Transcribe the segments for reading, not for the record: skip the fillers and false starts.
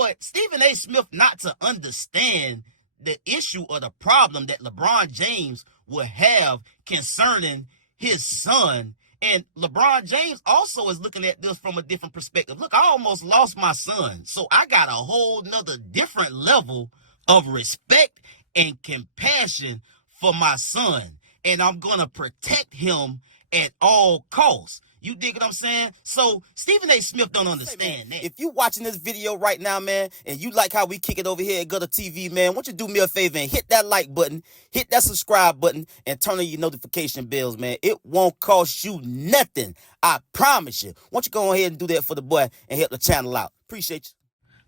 for Stephen A. Smith not to understand the issue or the problem that LeBron James will have concerning his son. And LeBron James also is looking at this from a different perspective. Look, I almost lost my son, so I got a whole nother different level of respect and compassion for my son, and I'm gonna protect him at all costs. You dig what I'm saying? So Stephen A. Smith don't understand that. If you watching this video right now, man, and you like how we kick it over here at GuddaTV, man, why don't you do me a favor and hit that like button, hit that subscribe button, and turn on your notification bells, man. It won't cost you nothing. I promise you. Why don't you go ahead and do that for the boy and help the channel out? Appreciate you.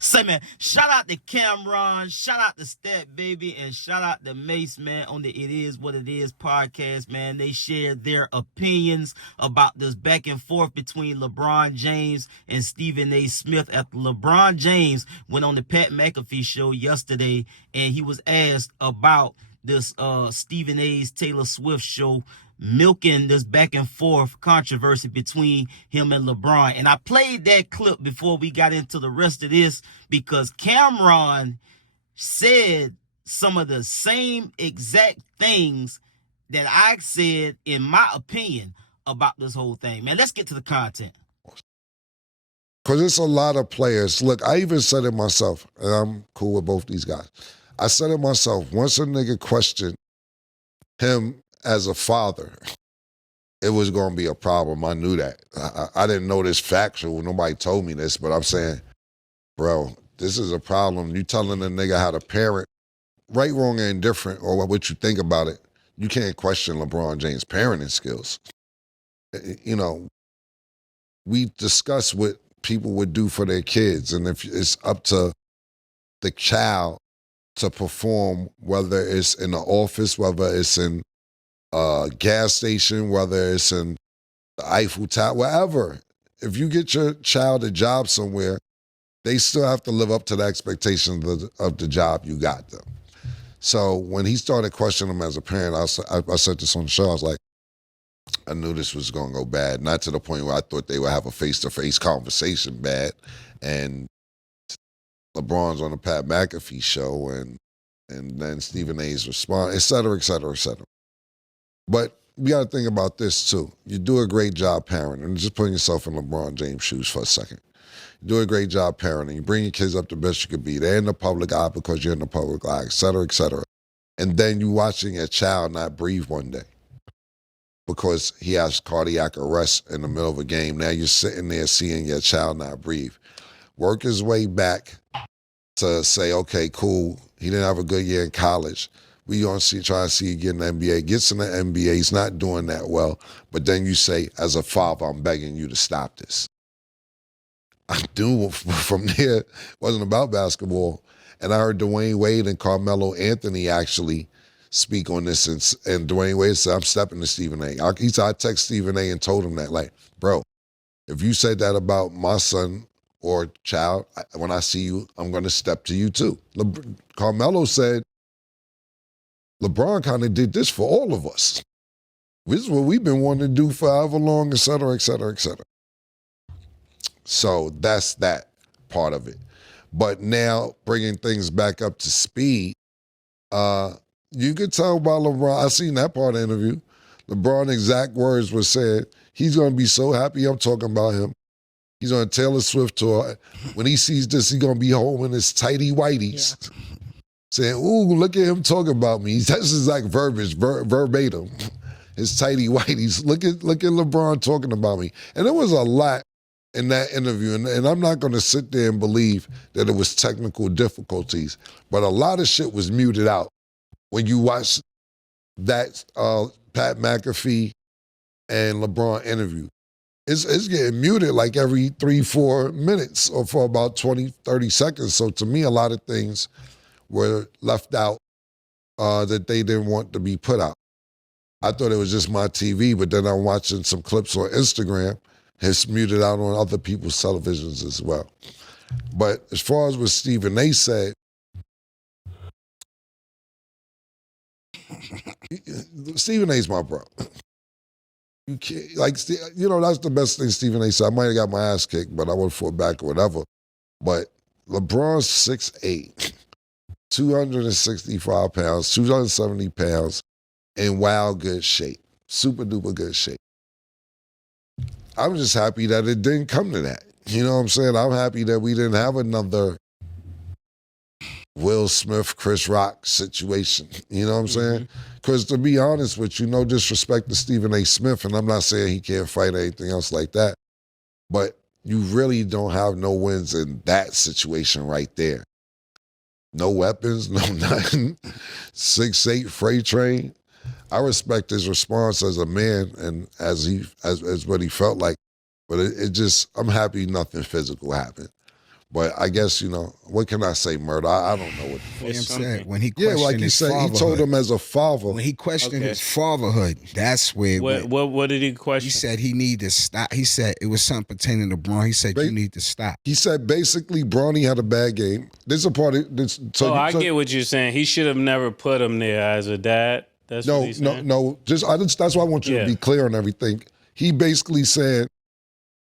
Say, man, shout out to Cameron, shout out to Stat Baby, and shout out to Mase, man, on the It Is What It Is podcast, man. They shared their opinions about this back and forth between LeBron James and Stephen A. Smith after LeBron James went on the Pat McAfee show yesterday, and he was asked about this Stephen A's Taylor Swift show, milking this back and forth controversy between him and LeBron. And I played that clip before we got into the rest of this because Cameron said some of the same exact things that I said, in my opinion, about this whole thing. Man, let's get to the content. Because it's a lot of players. Look, I even said it myself, and I'm cool with both these guys. I said it myself. Once a nigga questioned him as a father, it was going to be a problem. I knew that. I didn't know this factual. Nobody told me this, but I'm saying, bro, this is a problem. You telling a nigga how to parent, right, wrong, and indifferent, or what you think about it, you can't question LeBron James' parenting skills. You know, we discuss what people would do for their kids, and if it's up to the child to perform, whether it's in the office, whether it's in a gas station, whether it's in the Eiffel Tower, wherever. If you get your child a job somewhere, they still have to live up to the expectations of the job you got them. So when he started questioning him as a parent, I said this on the show, I was like, I knew this was going to go bad. Not to the point where I thought they would have a face-to-face conversation bad. And LeBron's on the Pat McAfee show, and then Stephen A's response, et cetera, et cetera, et cetera. But you got to think about this too. You do a great job parenting, and just putting yourself in LeBron James' shoes for a second. You do a great job parenting. You bring your kids up the best you could be. They're in the public eye because you're in the public eye, et cetera, et cetera. And then you watching a child not breathe one day because he has cardiac arrest in the middle of a game. Now you're sitting there seeing your child not breathe. Work his way back to say, okay, cool, he didn't have a good year in college. We gonna try to see you get in the NBA. Gets in the NBA, he's not doing that well. But then you say, as a father, I'm begging you to stop this. I knew from there, it wasn't about basketball. And I heard Dwayne Wade and Carmelo Anthony actually speak on this. And Dwayne Wade said, I'm stepping to Stephen A. He said, I text Stephen A and told him that, like, bro, if you said that about my son or child, when I see you, I'm going to step to you too. Carmelo said, LeBron kind of did this for all of us. This is what we've been wanting to do for however long, et cetera, et cetera, et cetera. So that's that part of it. But now, bringing things back up to speed, you could tell by LeBron, I seen that part of the interview. LeBron's exact words were said, he's going to be so happy I'm talking about him. He's on a Taylor Swift tour. When he sees this, he's going to be home in his tighty whities. Yeah. Saying, ooh, look at him talking about me. That's his like verbiage, verbatim. His tighty whities. Look at LeBron talking about me. And there was a lot in that interview. And I'm not going to sit there and believe that it was technical difficulties. But a lot of shit was muted out when you watch that Pat McAfee and LeBron interview. It's getting muted like every 3-4 minutes or for about 20, 30 seconds. So to me, a lot of things were left out that they didn't want to be put out. I thought it was just my TV, but then I'm watching some clips on Instagram. It's muted out on other people's televisions as well. But as far as what Stephen A said, Stephen A's my bro. You can't, like, you know, that's the best thing Stephen A said. I might have got my ass kicked, but I would have fought back or whatever. But LeBron's 6'8", 265 pounds, 270 pounds, in wild good shape, super duper good shape. I'm just happy that it didn't come to that. You know what I'm saying? I'm happy that we didn't have another Will Smith, Chris Rock situation. You know what I'm saying? Because to be honest with you, no disrespect to Stephen A. Smith, and I'm not saying he can't fight or anything else like that, but you really don't have no wins in that situation right there. No weapons, no nothing. 6'8" freight train. I respect his response as a man and as what he felt like, but it just, I'm happy nothing physical happened. But I guess, you know, what can I say, Murder? I don't know what Sam said when he questioned like you his said, fatherhood. he told him as a father. When he questioned his fatherhood, that's where it went. What did he question? He said he needed to stop. He said it was something pertaining to Braun. He said you need to stop. He said basically Bronny had a bad game. There's a part of this. I get what you're saying. He should have never put him there as a dad. That's what he's saying. No. That's why I want you to be clear on everything. He basically said,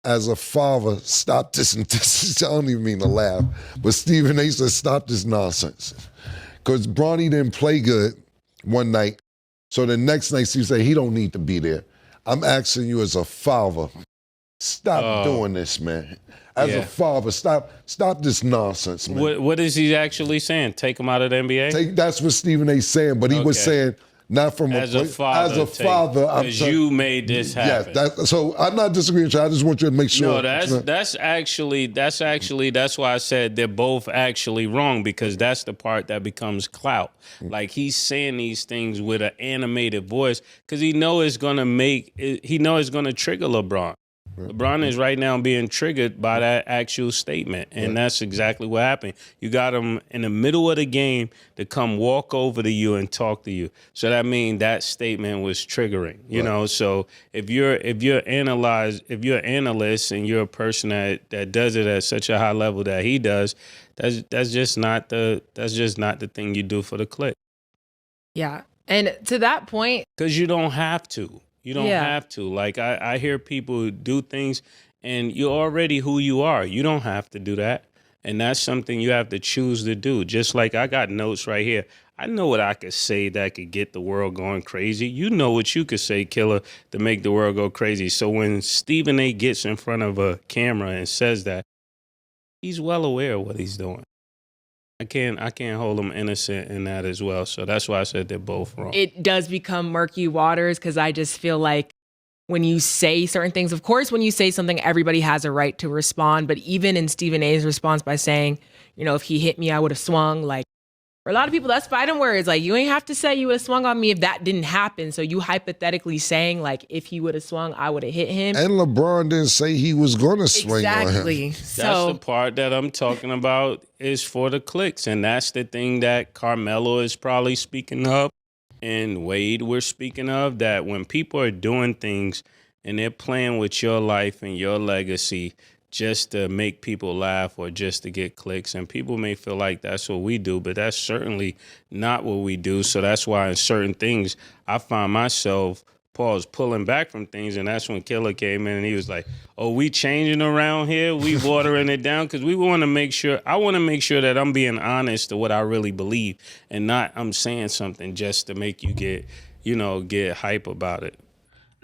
as a father, stop this and this. I don't even mean to laugh, but Stephen A. said, stop this nonsense. Because Bronny didn't play good one night, so the next night he said he don't need to be there. I'm asking you as a father, stop doing this, man. As a father, stop this nonsense, man. What is he actually saying? Take him out of the NBA? That's what Stephen A. saying, but he was saying, not from as a father. As a father, because you made this happen. Yes, so I'm not disagreeing with you. I just want you to make sure. No, that's why I said they're both actually wrong, because that's the part that becomes clout. Like, he's saying these things with an animated voice because he know it's gonna trigger LeBron. LeBron is right now being triggered by that actual statement, and that's exactly what happened. You got him in the middle of the game to come walk over to you and talk to you. So that means that statement was triggering, you know. So if you're an analyst and you're a person that does it at such a high level that he does, that's just not the thing you do for the click. Yeah, and to that point, because you don't have to. You don't have to. Like, I hear people do things, and you're already who you are. You don't have to do that. And that's something you have to choose to do. Just like I got notes right here. I know what I could say that could get the world going crazy. You know what you could say, Killer, to make the world go crazy. So when Stephen A. gets in front of a camera and says that, he's well aware of what he's doing. I can't hold him innocent in that as well. So that's why I said they're both wrong. It does become murky waters because I just feel like when you say certain things, of course, when you say something, everybody has a right to respond. But even in Stephen A.'s response by saying, you know, if he hit me, I would have swung. Like, for a lot of people, that's fighting words. Like, you ain't have to say you would have swung on me if that didn't happen. So you hypothetically saying, like, if he would have swung, I would have hit him. And LeBron didn't say he was going to swing on him. Exactly. That's the part that I'm talking about is for the clicks. And that's the thing that Carmelo is probably speaking of and Wade we're speaking of, that when people are doing things and they're playing with your life and your legacy just to make people laugh or just to get clicks. And people may feel like that's what we do, but that's certainly not what we do. So that's why in certain things, I find myself, pulling back from things. And that's when Killer came in and he was like, oh, we changing around here? We watering it down? Because I want to make sure that I'm being honest to what I really believe and not I'm saying something just to make you get hype about it.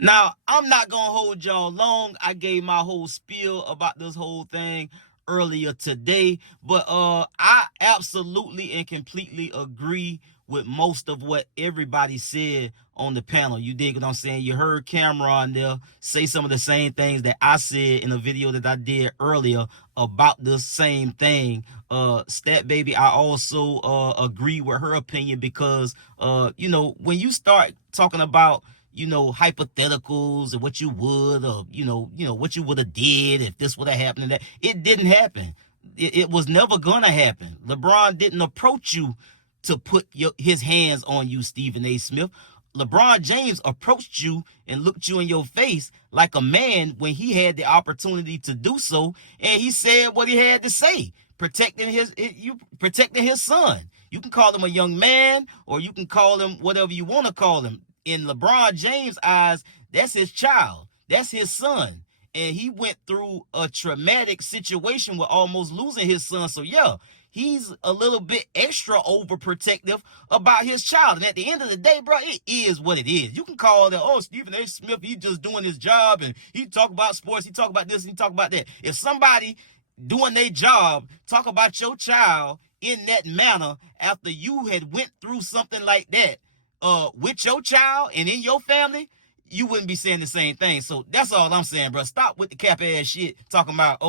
Now, I'm not going to hold y'all long. I gave my whole spiel about this whole thing earlier today, but I absolutely and completely agree with most of what everybody said on the panel. You dig what I'm saying? You heard Cameron there say some of the same things that I said in a video that I did earlier about the same thing. Stat Baby, I also agree with her opinion because, when you start talking about hypotheticals and what you would, or, what you would have did if this would have happened and that. It didn't happen. It was never gonna happen. LeBron didn't approach you to put his hands on you, Stephen A. Smith. LeBron James approached you and looked you in your face like a man when he had the opportunity to do so, and he said what he had to say, protecting his son. You can call him a young man, or you can call him whatever you want to call him. In LeBron James' eyes, that's his child. That's his son. and he went through a traumatic situation with almost losing his son. So yeah, he's a little bit extra overprotective about his child. And at the end of the day, bro, it is what it is. You can call that, oh, Stephen A. Smith, he just doing his job, and he talk about sports, he talk about this, and he talk about that. If somebody doing their job talk about your child in that manner after you had went through something like that with your child and in your family, you wouldn't be saying the same thing. So that's all I'm saying, bro. Stop with the cap ass shit talking about,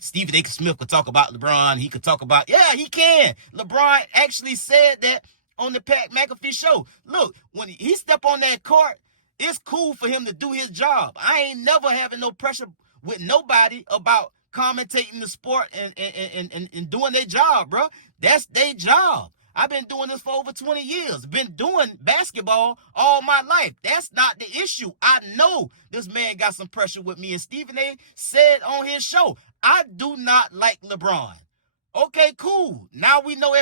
Stephen A. Smith could talk about LeBron. He could talk about, yeah, he can. LeBron actually said that on the Pat McAfee show. Look, when he step on that court, it's cool for him to do his job. I ain't never having no pressure with nobody about commentating the sport and doing their job, bro. That's their job. I've been doing this for over 20 years. Been doing basketball all my life. That's not the issue. I know this man got some pressure with me. And Stephen A. said on his show, I do not like LeBron. Okay, cool. Now we know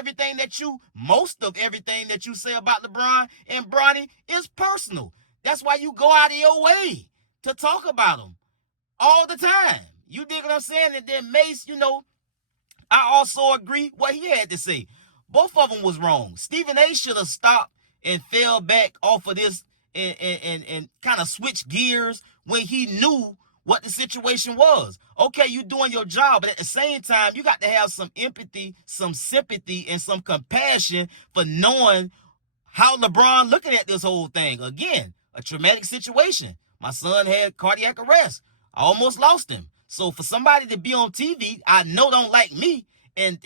most of everything that you say about LeBron and Bronny is personal. That's why you go out of your way to talk about him all the time. You dig what I'm saying? And then Mase, I also agree what he had to say. Both of them was wrong. Stephen A. should have stopped and fell back off of this and kind of switched gears when he knew what the situation was. Okay, you doing your job, but at the same time, you got to have some empathy, some sympathy, and some compassion for knowing how LeBron looking at this whole thing. Again, a traumatic situation. My son had cardiac arrest. I almost lost him. So for somebody to be on TV, I know don't like me, and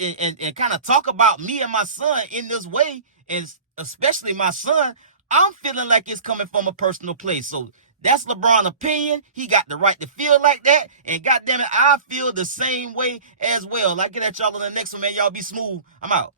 kind of talk about me and my son in this way, and especially my son, I'm feeling like it's coming from a personal place. So that's LeBron's opinion. He got the right to feel like that. And goddamn it, I feel the same way as well. I'll get at y'all on the next one, man. Y'all be smooth. I'm out.